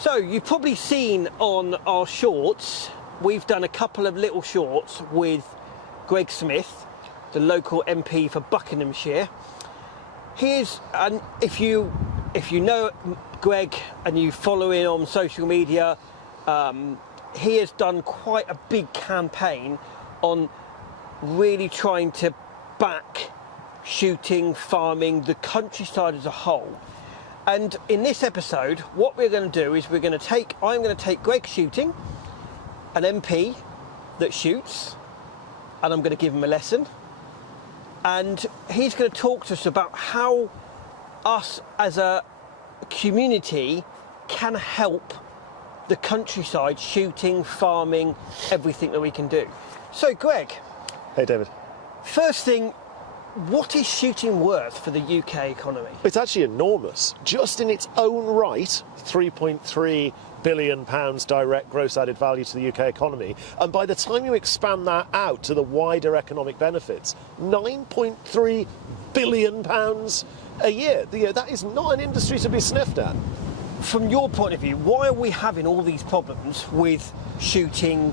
So you've probably seen on our shorts, we've done a couple of little shorts with Greg Smith, the local MP for Buckinghamshire. And if you know Greg and you follow him on social media, he has done quite a big campaign on really trying to back shooting, farming, the countryside as a whole. And in this episode, what we're going to do is I'm going to take Greg shooting, an MP that shoots, and I'm going to give him a lesson. And he's going to talk to us about how us as a community can help the countryside, shooting, farming, everything that we can do. So, Greg. Hey, David. First thing, what is shooting worth for the UK economy? It's actually enormous. Just in its own right, £3.3 billion direct gross added value to the UK economy. And by the time you expand that out to the wider economic benefits, £9.3 billion a year. That is not an industry to be sniffed at. From your point of view, why are we having all these problems with shooting,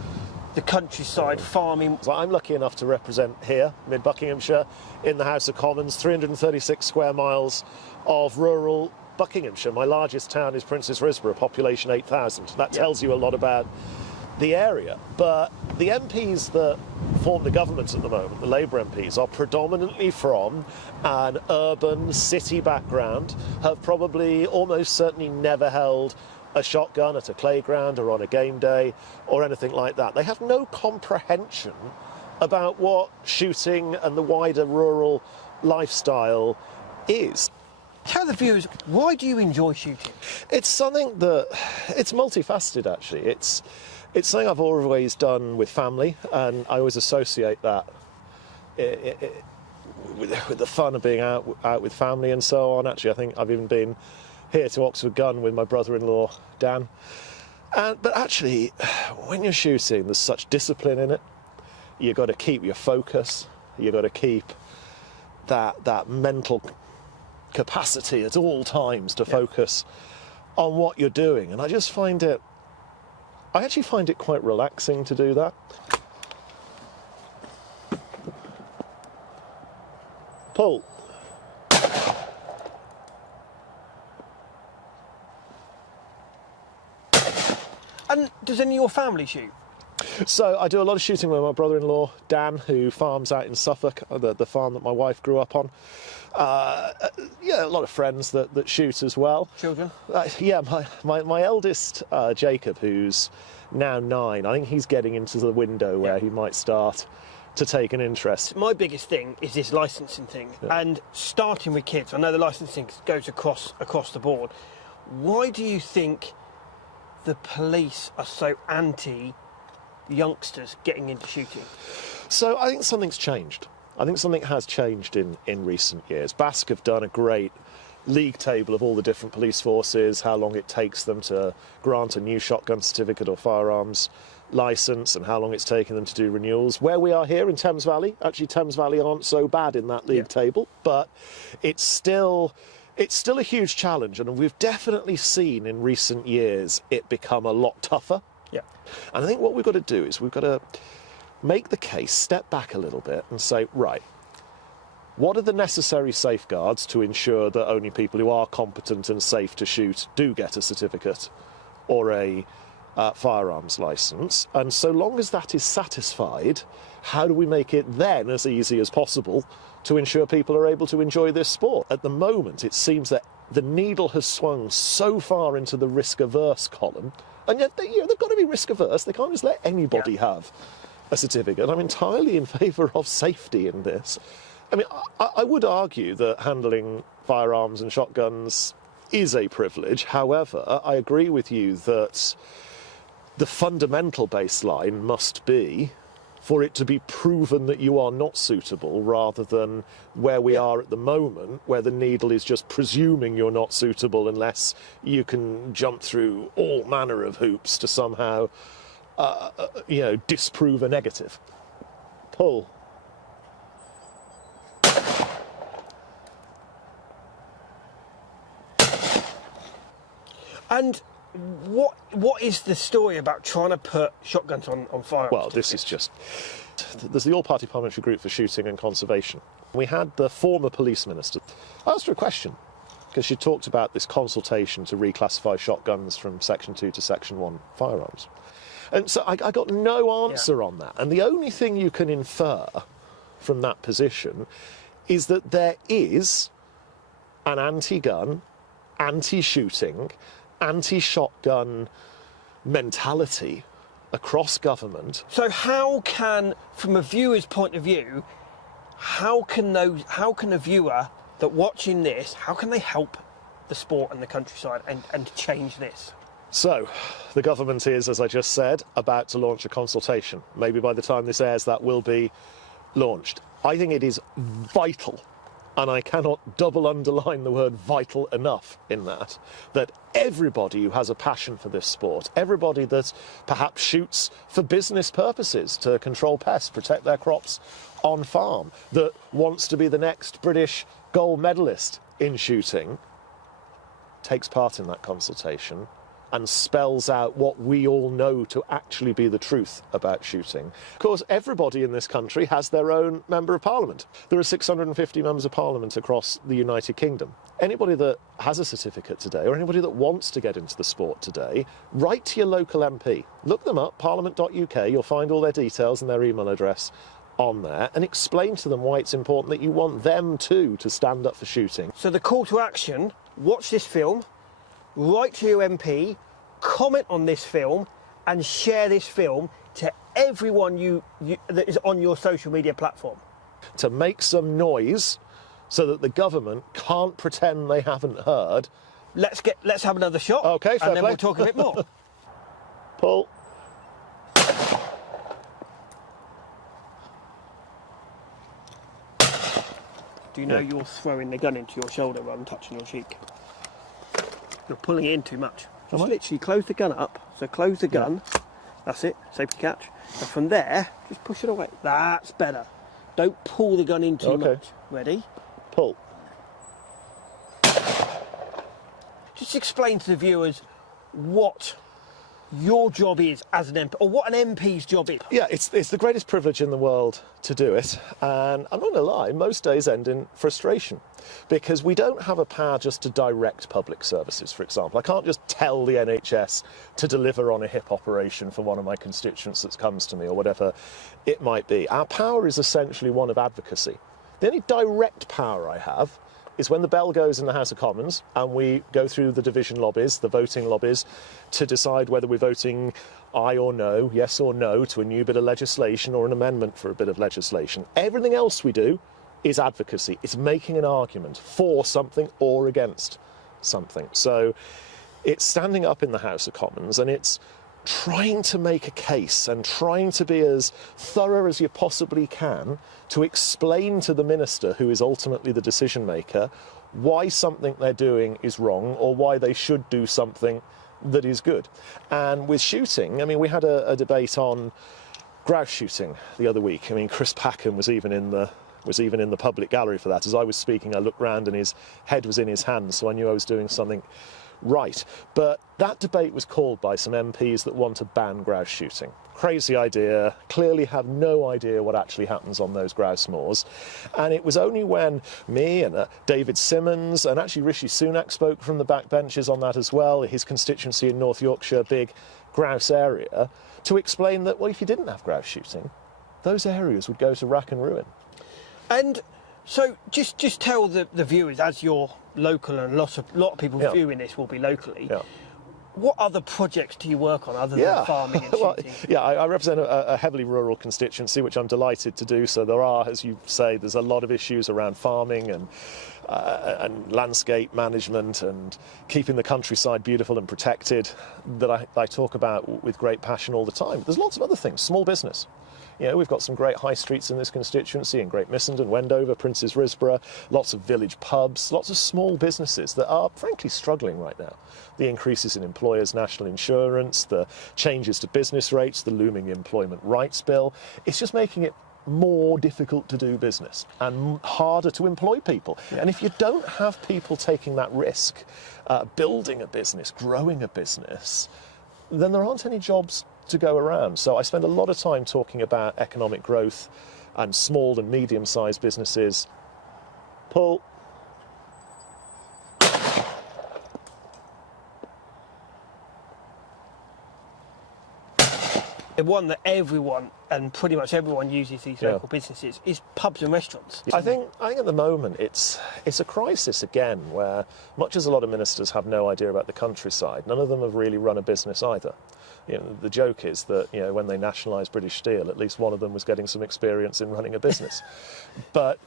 the countryside, farming? So I'm lucky enough to represent here, mid-Buckinghamshire, in the House of Commons, 336 square miles of rural Buckinghamshire. My largest town is Princess Risborough, population 8,000. That tells you a lot about the area. But the MPs that form the government at the moment, the Labour MPs, are predominantly from an urban city background, have probably almost certainly never held a shotgun at a playground or on a game day or anything like that. They have no comprehension about what shooting and the wider rural lifestyle is. Tell the viewers, why do you enjoy shooting? It's something it's multifaceted, actually. It's something I've always done with family, and I always associate that with the fun of being out with family and so on. Actually, I think I've even been here to Oxford Gun with my brother-in-law, Dan. But actually, when you're shooting, there's such discipline in it. You've got to keep your focus. You've got to keep that mental capacity at all times to focus on what you're doing. And I actually find it quite relaxing to do that. Pull. And does any of your family shoot? So I do a lot of shooting with my brother-in-law, Dan, who farms out in Suffolk, the farm that my wife grew up on. Yeah, a lot of friends that shoot as well. Children? Yeah, my eldest, Jacob, who's now 9, I think he's getting into the window where he might start to take an interest. My biggest thing is this licensing thing, and starting with kids. I know the licensing goes across the board. Why do you think the police are so anti youngsters getting into shooting? So I think something's changed. I think something has changed in recent years. BASC have done a great league table of all the different police forces, how long it takes them to grant a new shotgun certificate or firearms licence, and how long it's taken them to do renewals. Where we are here in Thames Valley, actually Thames Valley aren't so bad in that league table, but it's still a huge challenge, and we've definitely seen in recent years it become a lot tougher. Yeah. And I think what we've got to do is we've got to make the case, step back a little bit and say, right, what are the necessary safeguards to ensure that only people who are competent and safe to shoot do get a certificate or a firearms licence? And so long as that is satisfied, how do we make it then as easy as possible to ensure people are able to enjoy this sport? At the moment, it seems that the needle has swung so far into the risk-averse column, and yet they've got to be risk-averse. They can't just let anybody have a certificate. I'm entirely in favour of safety in this. I mean, I would argue that handling firearms and shotguns is a privilege. However, I agree with you that the fundamental baseline must be for it to be proven that you are not suitable, rather than where we are at the moment, where the needle is just presuming you're not suitable unless you can jump through all manner of hoops to somehow, disprove a negative. Pull. And what is the story about trying to put shotguns on firearms? Well, this is just... There's the All-Party Parliamentary Group for Shooting and Conservation. We had the former police minister. I asked her a question, because she talked about this consultation to reclassify shotguns from Section 2 to Section 1 firearms. And so I got no answer on that. And the only thing you can infer from that position is that there is an anti-gun, anti-shooting, anti-shotgun mentality across government. So how can, from a viewer's point of view, how can a viewer that watching this, how can they help the sport and the countryside and change this? So, the government is, as I just said, about to launch a consultation. Maybe by the time this airs, that will be launched. I think it is vital, and I cannot double underline the word vital enough in that everybody who has a passion for this sport, everybody that perhaps shoots for business purposes to control pests, protect their crops on farm, that wants to be the next British gold medalist in shooting, takes part in that consultation and spells out what we all know to actually be the truth about shooting. Of course, everybody in this country has their own Member of Parliament. There are 650 Members of Parliament across the United Kingdom. Anybody that has a certificate today, or anybody that wants to get into the sport today, write to your local MP. Look them up, parliament.uk, you'll find all their details and their email address on there, and explain to them why it's important that you want them too to stand up for shooting. So the call to action, watch this film, write to your MP, comment on this film, and share this film to everyone that is on your social media platform. To make some noise so that the government can't pretend they haven't heard. Let's have another shot. Okay, fair and then play. we'll talk a bit more. Pull. Do you know you're throwing the gun into your shoulder rather than touching your cheek? You're pulling it in too much. Just literally close the gun up. So close the gun. Yeah. That's it. Safety catch. And from there, just push it away. That's better. Don't pull the gun in too much. Ready? Pull. Just explain to the viewers what your job is as an MP, or what an MP's job is. Yeah, it's the greatest privilege in the world to do it, and I'm not going to lie, most days end in frustration, because we don't have a power just to direct public services, for example. I can't just tell the NHS to deliver on a hip operation for one of my constituents that comes to me, or whatever it might be. Our power is essentially one of advocacy. The only direct power I have is when the bell goes in the House of Commons and we go through the division lobbies, the voting lobbies, to decide whether we're voting aye or no, yes or no, to a new bit of legislation or an amendment for a bit of legislation. Everything else we do is advocacy. It's making an argument for something or against something. So it's standing up in the House of Commons and it's trying to make a case and trying to be as thorough as you possibly can to explain to the minister, who is ultimately the decision maker, why something they're doing is wrong or why they should do something that is good. And with shooting, I mean, we had a debate on grouse shooting the other week. I mean, Chris Packham was even in the public gallery for that. As I was speaking, I looked round and his head was in his hand, so I knew I was doing something right. But that debate was called by some MPs that want to ban grouse shooting. Crazy idea, clearly have no idea what actually happens on those grouse moors. And it was only when me and David Simmons and actually Rishi Sunak spoke from the back benches on that as well, his constituency in North Yorkshire, big grouse area, to explain that, well, if you didn't have grouse shooting, those areas would go to rack and ruin. And so just tell the viewers, as you're local and a lot of people viewing this will be locally, what other projects do you work on other than farming and shooting? Well, I represent a heavily rural constituency, which I'm delighted to do. So there are, as you say, there's a lot of issues around farming and landscape management and keeping the countryside beautiful and protected that I talk about with great passion all the time. But there's lots of other things. Small business. You know, we've got some great high streets in this constituency, in Great Missenden, Wendover, Princes Risborough, lots of village pubs, lots of small businesses that are frankly struggling right now. The increases in employers' national insurance, the changes to business rates, the looming employment rights bill, it's just making it more difficult to do business and harder to employ people. And if you don't have people taking that risk, building a business, growing a business, then there aren't any jobs to go around. So I spend a lot of time talking about economic growth and small and medium-sized businesses. Pull. The one that everyone, and pretty much everyone uses these local businesses, is pubs and restaurants. I think at the moment it's a crisis again, where much as a lot of ministers have no idea about the countryside, none of them have really run a business either. The joke is that when they nationalised British Steel, at least one of them was getting some experience in running a business. But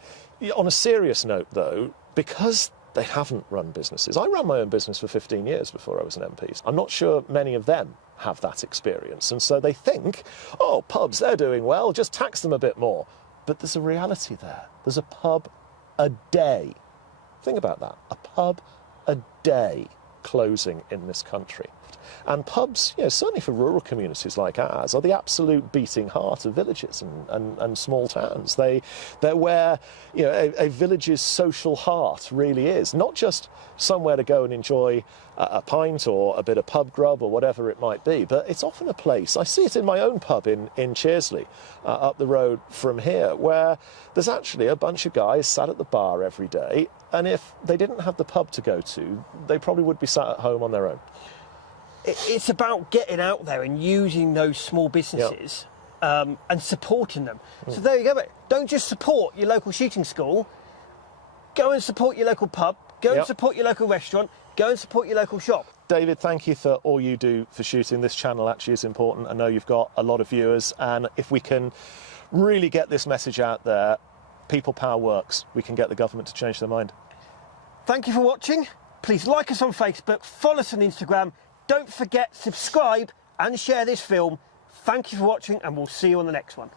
on a serious note, though, because they haven't run businesses. I ran my own business for 15 years before I was an MP. I'm not sure many of them have that experience. And so they think, oh, pubs, they're doing well, just tax them a bit more. But there's a reality there. There's a pub a day. Think about that. A pub a day closing in this country. And pubs, certainly for rural communities like ours, are the absolute beating heart of villages and small towns. They're where a village's social heart really is. Not just somewhere to go and enjoy a pint or a bit of pub grub or whatever it might be, but it's often a place. I see it in my own pub in Chearsley, up the road from here, where there's actually a bunch of guys sat at the bar every day, and if they didn't have the pub to go to, they probably would be sat at home on their own. It's about getting out there and using those small businesses and supporting them. So there you go. Don't just support your local shooting school. Go and support your local pub. Go and support your local restaurant. Go and support your local shop. David, thank you for all you do for shooting. This channel actually is important. I know you've got a lot of viewers, and if we can really get this message out there, people power works. We can get the government to change their mind. Thank you for watching. Please like us on Facebook, follow us on Instagram. Don't forget, subscribe and share this film. Thank you for watching, and we'll see you on the next one.